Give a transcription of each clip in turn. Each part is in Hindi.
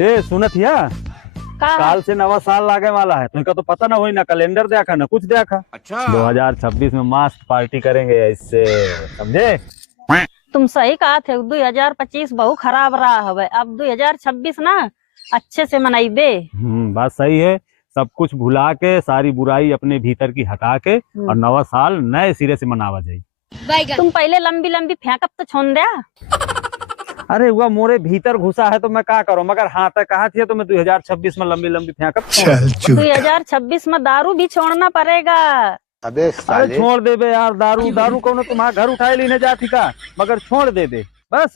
ए सुनत हिया का काल से नवा साल लागे वाला है तुमका तो पता ना होई ना कैलेंडर देखा ना कुछ देखा। अच्छा 2026 में मस्त पार्टी करेंगे इससे समझे। तुम सही कहा थे 2025 बहुत खराब रहा है। अब 2026 ना अच्छे से मनाई दे। बात सही है। सब कुछ भुला के सारी बुराई अपने भीतर की हटा के और नवा साल नए सिरे से मनावा जाए। तुम पहले लंबी लंबी फेंकब तो छोड़ दिया। अरे हुआ मोरे भीतर घुसा है तो मैं क्या करूं मगर हाँ तक कहा थी तो मैं 2026 में लंबी लंबी फेंकब। 2026 में दारू भी छोड़ना पड़ेगा। अबे अरे छोड़ दे बे यार दारू दारू कौन तुम्हारा घर उठाए लेने जाती का मगर छोड़ दे बस।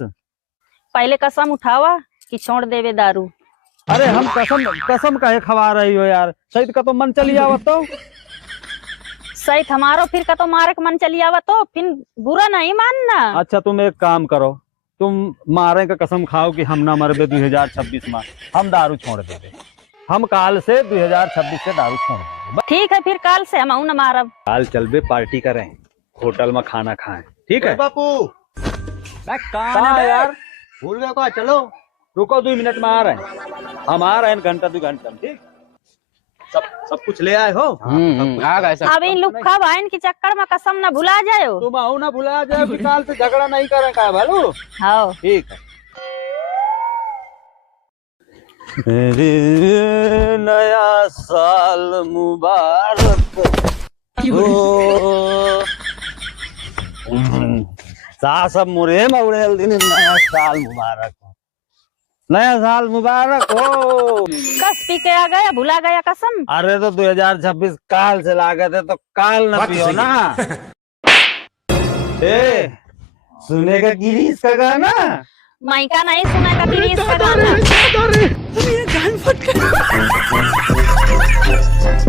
पहले कसम उठावा कि छोड़ देवे दारू। अरे हम कसम कसम काहे खवा रही हो यार। सही का तो मन चली आवत तो सही हमारो फिर का तो मारे के मन चली आवा तो फिर बुरा नहीं मानना। अच्छा तुम एक काम करो तुम मारे का कसम खाओ कि हम ना मरबे 2026 में हम दारू छोड़ देंगे। हम काल से 2026 से दारू छोड़ देंगे। ठीक है फिर काल से हम न मारब। काल चलबे पार्टी करें होटल में खाना खाएं ठीक है। बापू कहाँ है यार भूल गए को चलो रुको 2 मिनट में आ रहे हैं। हम आ रहे हैं घंटा 2 घंटा में ठीक। सब कुछ ले आए हो। आ गए सब। अब इन लुक्खा भाइन के चक्कर में कसम न भुला जाओ। तुम आओ ना भुला जाओ कि काल से झगड़ा नहीं करें का भालू। हाँ ठीक है। मेरे नया साल मुबारक हो। सब मुरे मौड़े दिन नया साल मुबारक हो। नया साल मुबारक हो। कस पी के आ गया भुला गया कसम। अरे तो 2026 काल से लागे थे तो काल न पियो ना। ए सुने का गिरीश का गाना माइका नहीं सुना का फिर इसका गाना।